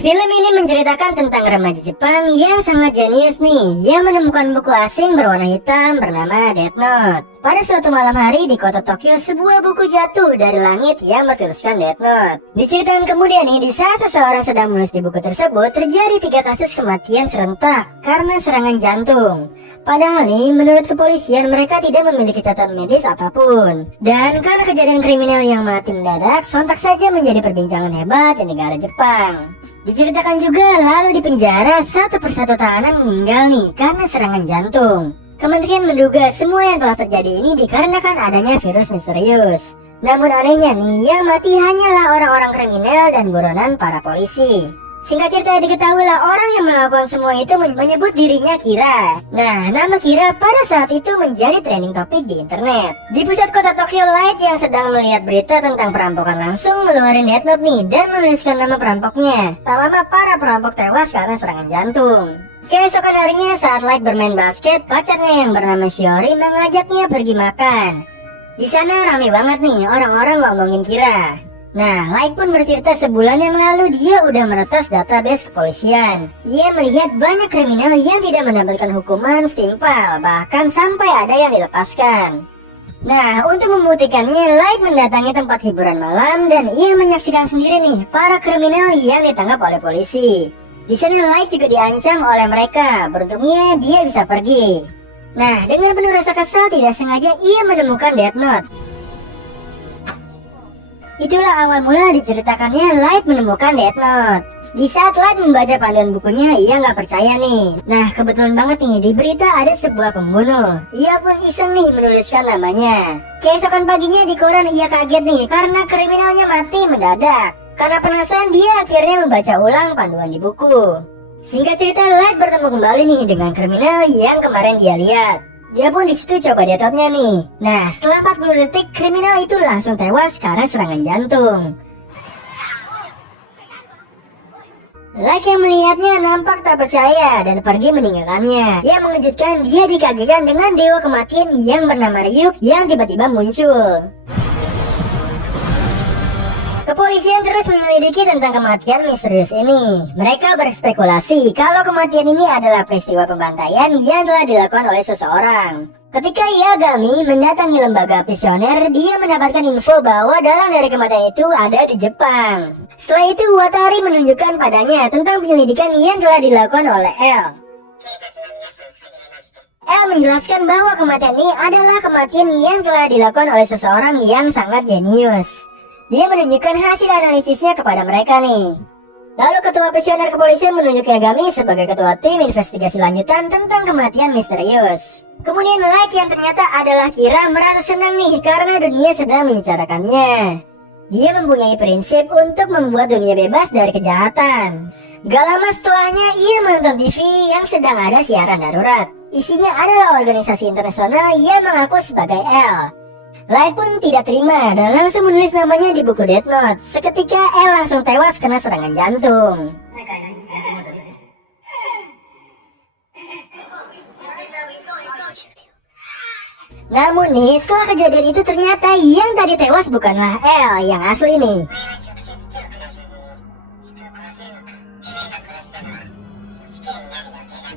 Film ini menceritakan tentang remaja Jepang yang sangat jenius nih, yang menemukan buku asing berwarna hitam bernama Death Note. Pada suatu malam hari di kota Tokyo, sebuah buku jatuh dari langit yang bertuliskan Death Note. Diceritakan kemudian nih, di saat seseorang sedang menulis di buku tersebut, terjadi 3 kasus kematian serentak karena serangan jantung. Padahal nih, menurut kepolisian mereka tidak memiliki catatan medis apapun. Dan karena kejadian kriminal yang mati mendadak, sontak saja menjadi perbincangan hebat di negara Jepang. Diceritakan juga lalu di penjara satu persatu tahanan meninggal nih karena serangan jantung. Kementerian menduga semua yang telah terjadi ini dikarenakan adanya virus misterius. Namun anehnya nih, yang mati hanyalah orang-orang kriminal dan buronan para polisi. Singkat cerita diketahuilah orang yang melakukan semua itu menyebut dirinya Kira. Nah, nama Kira pada saat itu menjadi trending topik di internet. Di pusat kota Tokyo, Light yang sedang melihat berita tentang perampokan langsung ngeluarin Death Note nih dan menuliskan nama perampoknya. Tak lama para perampok tewas karena serangan jantung. Keesokan harinya saat Light bermain basket, pacarnya yang bernama Shiori mengajaknya pergi makan. Di sana rame banget nih orang-orang ngomongin Kira. Nah, Light pun bercerita sebulan yang lalu dia udah meretas database kepolisian. Dia melihat banyak kriminal yang tidak mendapatkan hukuman setimpal, bahkan sampai ada yang dilepaskan. Nah, untuk membuktikannya, Light mendatangi tempat hiburan malam dan ia menyaksikan sendiri nih para kriminal yang ditangkap oleh polisi. Di sana Light juga diancam oleh mereka, beruntungnya dia bisa pergi. Nah, dengan penuh rasa kesal tidak sengaja ia menemukan Death Note. Itulah awal mula diceritakannya Light menemukan Death Note. Di saat Light membaca panduan bukunya, ia nggak percaya nih. Nah, kebetulan banget nih, di berita ada sebuah pembunuh. Ia pun iseng nih menuliskan namanya. Keesokan paginya di koran ia kaget nih, karena kriminalnya mati mendadak. Karena penasaran, dia akhirnya membaca ulang panduan di buku. Singkat cerita, Light bertemu kembali nih dengan kriminal yang kemarin dia lihat. Dia pun disitu coba Death Note-nya nih. Nah, setelah 40 detik, kriminal itu langsung tewas karena serangan jantung. Light yang melihatnya nampak tak percaya dan pergi meninggalkannya. Yang mengejutkan, dia dikagetkan dengan dewa kematian yang bernama Ryuk yang tiba-tiba muncul. Kepolisian terus menyelidiki tentang kematian misterius ini. Mereka berspekulasi kalau kematian ini adalah peristiwa pembantaian yang telah dilakukan oleh seseorang. Ketika Yagami mendatangi lembaga prisioner, dia mendapatkan info bahwa dalang dari kematian itu ada di Jepang. Setelah itu, Watari menunjukkan padanya tentang penyelidikan yang telah dilakukan oleh L. L menjelaskan bahwa kematian ini adalah kematian yang telah dilakukan oleh seseorang yang sangat jenius. Dia menunjukkan hasil analisisnya kepada mereka nih. Lalu ketua prisioner kepolisian menunjuk Yagami sebagai ketua tim investigasi lanjutan tentang kematian misterius. Kemudian Light yang ternyata adalah Kira merasa senang nih karena dunia sedang membicarakannya. Dia mempunyai prinsip untuk membuat dunia bebas dari kejahatan. Gak lama setelahnya ia menonton TV yang sedang ada siaran darurat. Isinya adalah organisasi internasional yang mengaku sebagai L. Light pun tidak terima dan langsung menulis namanya di buku Death Note. Seketika L langsung tewas karena serangan jantung. Namun nih, setelah kejadian itu ternyata yang tadi tewas bukanlah L yang asli nih.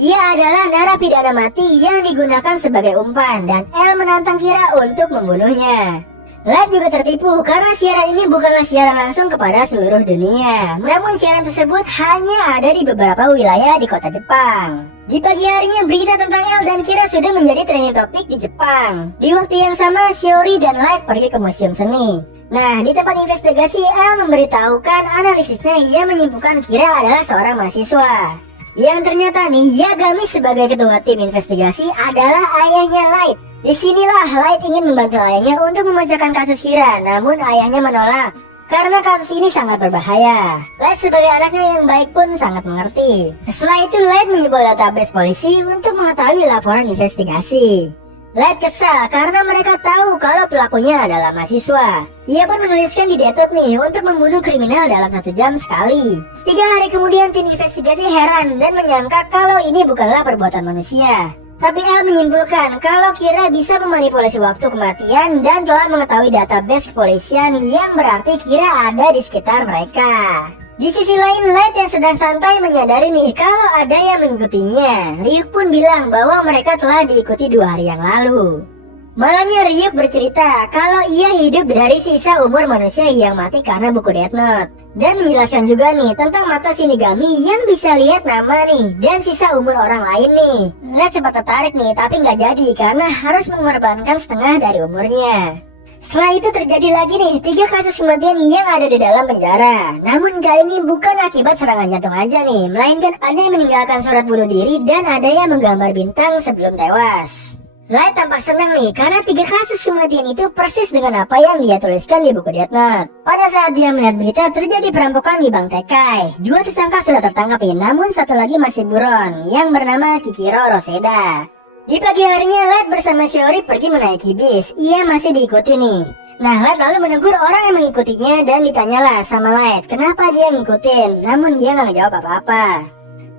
Ia adalah narapidana mati yang digunakan sebagai umpan dan L menantang Kira untuk membunuhnya. Light juga tertipu karena siaran ini bukanlah siaran langsung kepada seluruh dunia. Namun siaran tersebut hanya ada di beberapa wilayah di kota Jepang. Di pagi harinya berita tentang L dan Kira sudah menjadi trending topik di Jepang. Di waktu yang sama Shiori dan Light pergi ke museum seni. Nah, di tempat investigasi L memberitahukan analisisnya yang menyimpulkan Kira adalah seorang mahasiswa. Yang ternyata nih, Yagami sebagai ketua tim investigasi adalah ayahnya Light. Disinilah Light ingin membantu ayahnya untuk memecahkan kasus Kira, namun ayahnya menolak karena kasus ini sangat berbahaya. Light sebagai anaknya yang baik pun sangat mengerti. Setelah itu Light menyebut database polisi untuk mengetahui laporan investigasi. Light kesal karena mereka tahu kalau pelakunya adalah mahasiswa. Ia pun menuliskan di Death Note nih untuk membunuh kriminal dalam 1 jam sekali. 3 hari kemudian tim investigasi heran dan menyangka kalau ini bukanlah perbuatan manusia. Tapi L menyimpulkan kalau Kira bisa memanipulasi waktu kematian dan telah mengetahui database kepolisian yang berarti Kira ada di sekitar mereka. Di sisi lain, Light yang sedang santai menyadari nih kalau ada yang mengikutinya. Ryuk pun bilang bahwa mereka telah diikuti 2 hari yang lalu. Malamnya Ryuk bercerita kalau ia hidup dari sisa umur manusia yang mati karena buku Death Note. Dan menjelaskan juga nih tentang mata Shinigami yang bisa lihat nama nih dan sisa umur orang lain nih. Light sempat tertarik nih tapi nggak jadi karena harus mengorbankan setengah dari umurnya. Setelah itu terjadi lagi nih 3 kasus kematian yang ada di dalam penjara. Namun kali ini bukan akibat serangan jantung aja nih, melainkan ada yang meninggalkan surat bunuh diri dan ada yang menggambar bintang sebelum tewas. Light tampak senang nih karena 3 kasus kematian itu persis dengan apa yang dia tuliskan di buku Death Note. Pada saat dia melihat berita terjadi perampokan di Bank Tekai, 2 tersangka sudah tertangkap nih, namun 1 lagi masih buron yang bernama Kikiro Roseda. Di pagi harinya, Light bersama Shiori pergi menaiki bis. Ia masih diikuti nih. Nah, Light lalu menegur orang yang mengikutinya dan ditanyalah sama Light kenapa dia ngikutin. Namun dia nggak ngejawab apa-apa.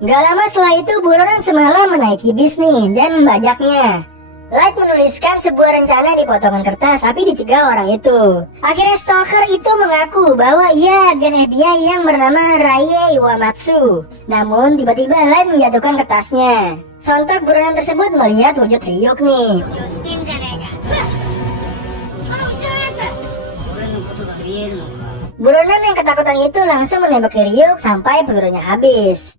Gak lama setelah itu, buronan semalam menaiki bis nih dan membajaknya. Light menuliskan sebuah rencana di potongan kertas tapi dicegah orang itu. Akhirnya stalker itu mengaku bahwa ia agen FBI yang bernama Raye Iwamatsu. Namun tiba-tiba Light menjatuhkan kertasnya. Sontak buronan tersebut melihat wujud Ryuk nih. Buronan yang ketakutan itu langsung menembak Ryuk sampai pelurunya habis.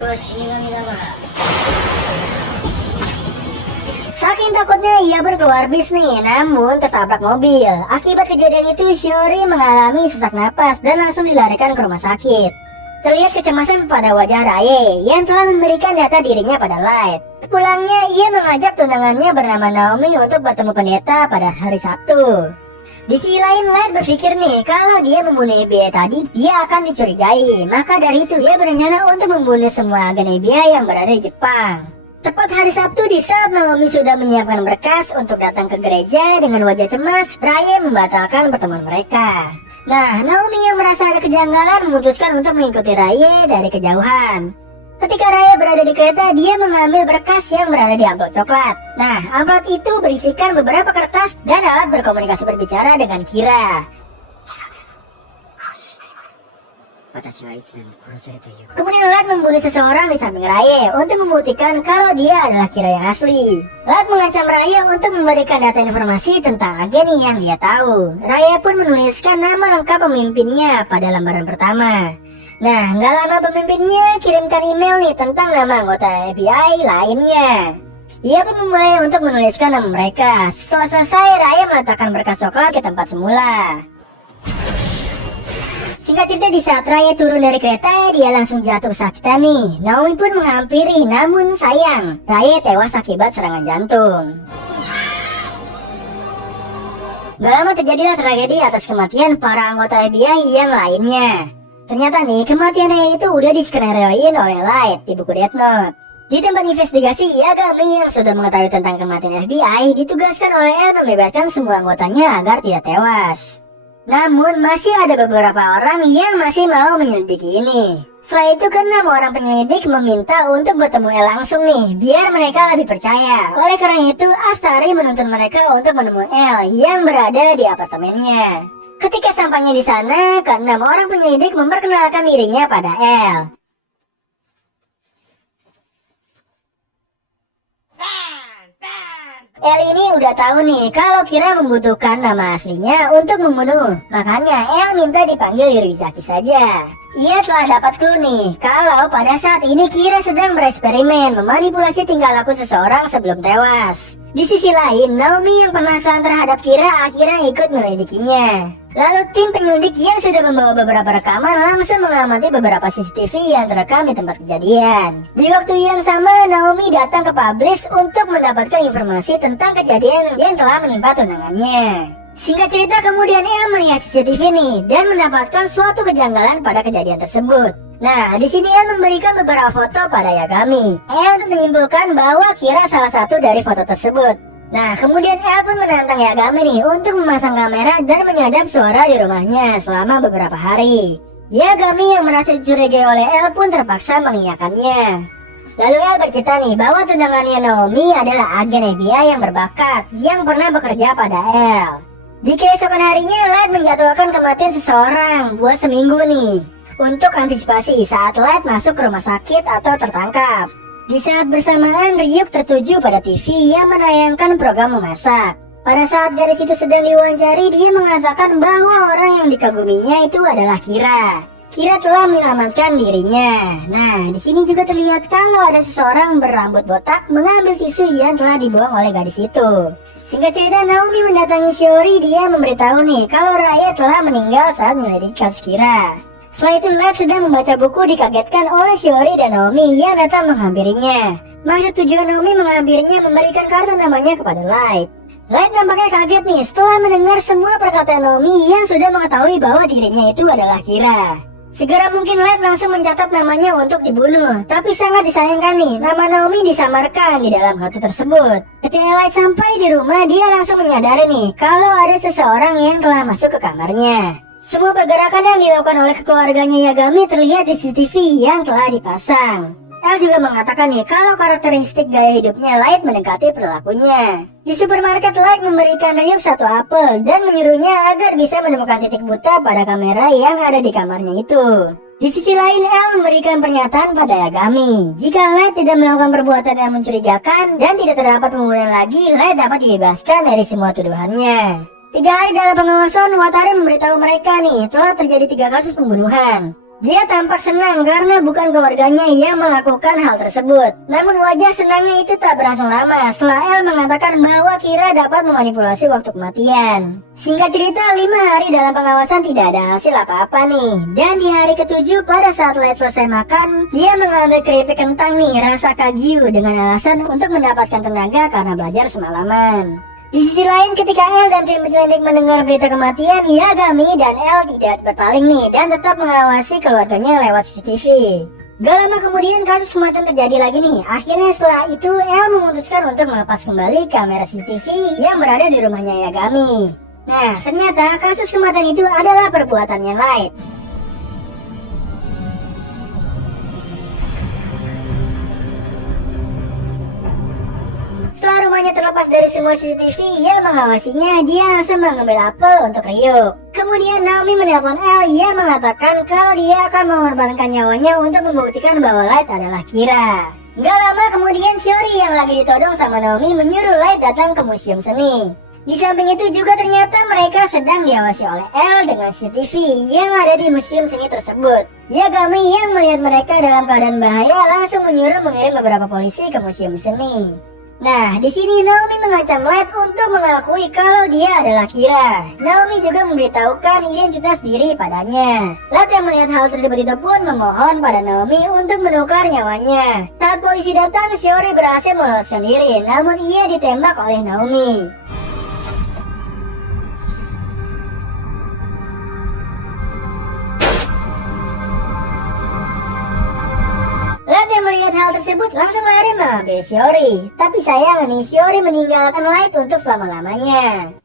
Saking takutnya ia berkeluar bis nih, namun tertabrak mobil. Akibat kejadian itu Shiori mengalami sesak napas dan langsung dilarikan ke rumah sakit. Terlihat kecemasan pada wajah Raye yang telah memberikan data dirinya pada Light. Pulangnya ia mengajak tunangannya bernama Naomi untuk bertemu pendeta pada hari Sabtu. Di sisi lain, Light berpikir nih kalau dia membunuh FBI tadi dia akan dicurigai. Maka dari itu dia berencana untuk membunuh semua agen FBI yang berada di Jepang. Tepat hari Sabtu di saat Naomi sudah menyiapkan berkas untuk datang ke gereja dengan wajah cemas, Raye membatalkan pertemuan mereka. Nah, Naomi yang merasa ada kejanggalan memutuskan untuk mengikuti Raye dari kejauhan. Ketika Raye berada di kereta, dia mengambil berkas yang berada di amplop coklat. Nah, amplop itu berisikan beberapa kertas dan alat berkomunikasi berbicara dengan Kira. Kemudian Light membunuh seseorang di samping Raye untuk membuktikan kalau dia adalah Kira yang asli. Light mengancam Raye untuk memberikan data informasi tentang agen yang dia tahu. Raye pun menuliskan nama lengkap pemimpinnya pada lembaran pertama. Nah, nggak lama pemimpinnya kirimkan email nih tentang nama anggota FBI lainnya. Ia pun memulai untuk menuliskan nama mereka. Setelah selesai, Raye meletakkan berkas coklat ke tempat semula. Singkat cerita, di saat Raye turun dari kereta, dia langsung jatuh kesakitan nih. Naomi pun menghampiri, namun sayang, Raye tewas akibat serangan jantung. Gak lama terjadilah tragedi atas kematian para anggota FBI yang lainnya. Ternyata nih, kematian Raye itu udah diskenarioin oleh Light di buku Death Note. Di tempat investigasi, Yagami yang sudah mengetahui tentang kematian FBI ditugaskan oleh L membebaskan semua anggotanya agar tidak tewas. Namun masih ada beberapa orang yang masih mau menyelidiki ini. Setelah itu ke-6 orang penyelidik meminta untuk bertemu El langsung nih, biar mereka lebih percaya. Oleh karena itu, Astari menuntun mereka untuk menemui El yang berada di apartemennya. Ketika sampainya di sana, ke-6 orang penyelidik memperkenalkan dirinya pada El. El ini udah tahu nih kalau Kira membutuhkan nama aslinya untuk membunuh. Makanya El minta dipanggil Yurizaki saja. Ia telah dapat clue nih kalau pada saat ini Kira sedang bereksperimen memanipulasi tingkah laku seseorang sebelum tewas. Di sisi lain, Naomi yang penasaran terhadap Kira akhirnya ikut menyelidikinya. Lalu tim penyelidik yang sudah membawa beberapa rekaman langsung mengamati beberapa CCTV yang terekam di tempat kejadian. Di waktu yang sama, Naomi datang ke Publish untuk mendapatkan informasi tentang kejadian yang telah menimpa tunangannya. Singkat cerita, kemudian El melihat CCTV nih dan mendapatkan suatu kejanggalan pada kejadian tersebut. Nah, di sini El memberikan beberapa foto pada Yagami. El menyimpulkan bahwa Kira salah satu dari foto tersebut. Nah, kemudian El pun menantang Yagami nih untuk memasang kamera dan menyadap suara di rumahnya selama beberapa hari. Yagami yang merasa dicurigai oleh El pun terpaksa mengiyakannya. Lalu El bercerita nih bahwa tunangannya Naomi adalah agen FBI yang berbakat yang pernah bekerja pada El. Di keesokan harinya, Light menjadwalkan kematian seseorang buat seminggu nih. untuk antisipasi saat Light masuk ke rumah sakit atau tertangkap. Di saat bersamaan, Ryuk tertuju pada TV yang menayangkan program memasak. Pada saat gadis itu sedang diwawancari, dia mengatakan bahwa orang yang dikaguminya itu adalah Kira. Kira telah menyelamatkan dirinya. Nah, di sini juga terlihat kalau ada seseorang berambut botak mengambil tisu yang telah dibuang oleh gadis itu. Singkat cerita, Naomi mendatangi Shiori. Dia memberitahu nih kalau Raya telah meninggal saat menyelidiki kasus Kira. Setelah itu, Light sedang membaca buku dikagetkan oleh Shiori dan Naomi yang datang menghampirinya. Maksud tujuan Naomi menghampirinya memberikan kartu namanya kepada Light. Light nampaknya kaget nih setelah mendengar semua perkataan Naomi yang sudah mengetahui bahwa dirinya itu adalah Kira. Segera mungkin Light langsung mencatat namanya untuk dibunuh. Tapi sangat disayangkan nih, nama Naomi disamarkan di dalam kartu tersebut. Ketika Light sampai di rumah, dia langsung menyadari nih kalau ada seseorang yang telah masuk ke kamarnya. Semua pergerakan yang dilakukan oleh keluarganya Yagami terlihat di CCTV yang telah dipasang. El juga mengatakan nih kalau karakteristik gaya hidupnya Light mendekati perilakunya. Di supermarket, Light memberikan Ryuk satu apel dan menyuruhnya agar bisa menemukan titik buta pada kamera yang ada di kamarnya itu. Di sisi lain, El memberikan pernyataan pada Yagami. Jika Light tidak melakukan perbuatan yang mencurigakan dan tidak terdapat pembunuhan lagi, Light dapat dibebaskan dari semua tuduhannya. 3 hari dalam pengawasan, Watari memberitahu mereka nih telah terjadi 3 kasus pembunuhan. Dia tampak senang karena bukan keluarganya yang melakukan hal tersebut. Namun wajah senangnya itu tak berlangsung lama setelah El mengatakan bahwa Kira dapat memanipulasi waktu kematian. Singkat cerita, 5 hari dalam pengawasan tidak ada hasil apa-apa nih. Dan di hari ke-7 pada saat Light selesai makan, dia mengambil keripik kentang nih rasa kagyu dengan alasan untuk mendapatkan tenaga karena belajar semalaman. Di sisi lain, ketika El dan tim penyelidik mendengar berita kematian, Yagami dan El tidak berpaling nih dan tetap mengawasi keluarganya lewat CCTV. Gak lama kemudian kasus kematian terjadi lagi nih. Akhirnya setelah itu El memutuskan untuk melepas kembali kamera CCTV yang berada di rumahnya Yagami. Nah, ternyata kasus kematian itu adalah perbuatannya Light. Setelah rumahnya terlepas dari semua CCTV yang mengawasinya, dia langsung mengambil apel untuk Ryuk. Kemudian Naomi menelpon El yang mengatakan kalau dia akan mengorbankan nyawanya untuk membuktikan bahwa Light adalah Kira. Gak lama kemudian Shiori yang lagi ditodong sama Naomi menyuruh Light datang ke museum seni. Di samping itu juga ternyata mereka sedang diawasi oleh El dengan CCTV yang ada di museum seni tersebut. Yagami yang melihat mereka dalam keadaan bahaya langsung menyuruh mengirim beberapa polisi ke museum seni. Nah, di sini Naomi mengancam Light untuk mengakui kalau dia adalah Kira. Naomi juga memberitahukan identitas diri padanya. Light yang melihat hal tersebut itu pun memohon pada Naomi untuk menukar nyawanya. Saat polisi datang, Shiori berhasil meloloskan diri, namun ia ditembak oleh Naomi. Light yang melihat hal tersebut langsung lari mengambil Shiori. Tapi sayang nih, Shiori meninggalkan Light untuk selama-lamanya.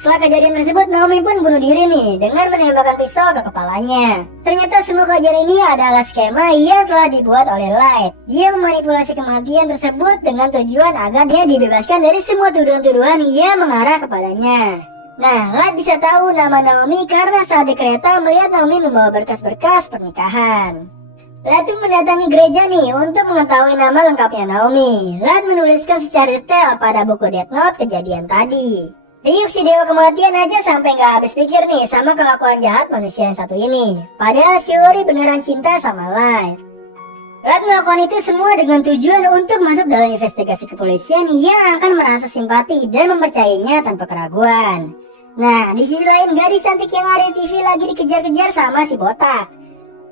Setelah kejadian tersebut, Naomi pun bunuh diri nih dengan menembakkan pistol ke kepalanya. Ternyata semua kejadian ini adalah skema yang telah dibuat oleh Light. Dia memanipulasi kematian tersebut dengan tujuan agar dia dibebaskan dari semua tuduhan-tuduhan yang mengarah kepadanya. Nah, Light bisa tahu nama Naomi karena saat di kereta melihat Naomi membawa berkas-berkas pernikahan. Light pun mendatangi gereja nih untuk mengetahui nama lengkapnya Naomi. Light menuliskan secara detail pada buku Death Note kejadian tadi. Ryuk si dewa kematian aja sampai gak habis pikir nih sama kelakuan jahat manusia yang satu ini. Padahal Shiori beneran cinta sama Light. Light melakukan itu semua dengan tujuan untuk masuk dalam investigasi kepolisian yang akan merasa simpati dan mempercayainya tanpa keraguan. Nah, di sisi lain gadis cantik yang ada di TV lagi dikejar-kejar sama si botak.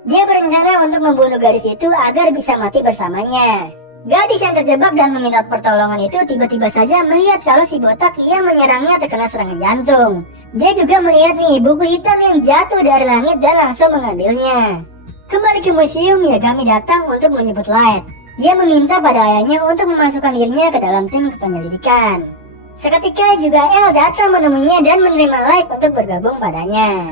Dia berencana untuk membunuh gadis itu agar bisa mati bersamanya. Gadis yang terjebak dan meminta pertolongan itu tiba-tiba saja melihat kalau si botak yang menyerangnya terkena serangan jantung. Dia juga melihat nih buku hitam yang jatuh dari langit dan langsung mengambilnya. Kembali ke museum, Yagami datang untuk menyebut Light. Dia meminta pada ayahnya untuk memasukkan dirinya ke dalam tim penyelidikan. Seketika juga El datang menemuinya dan menerima Light untuk bergabung padanya.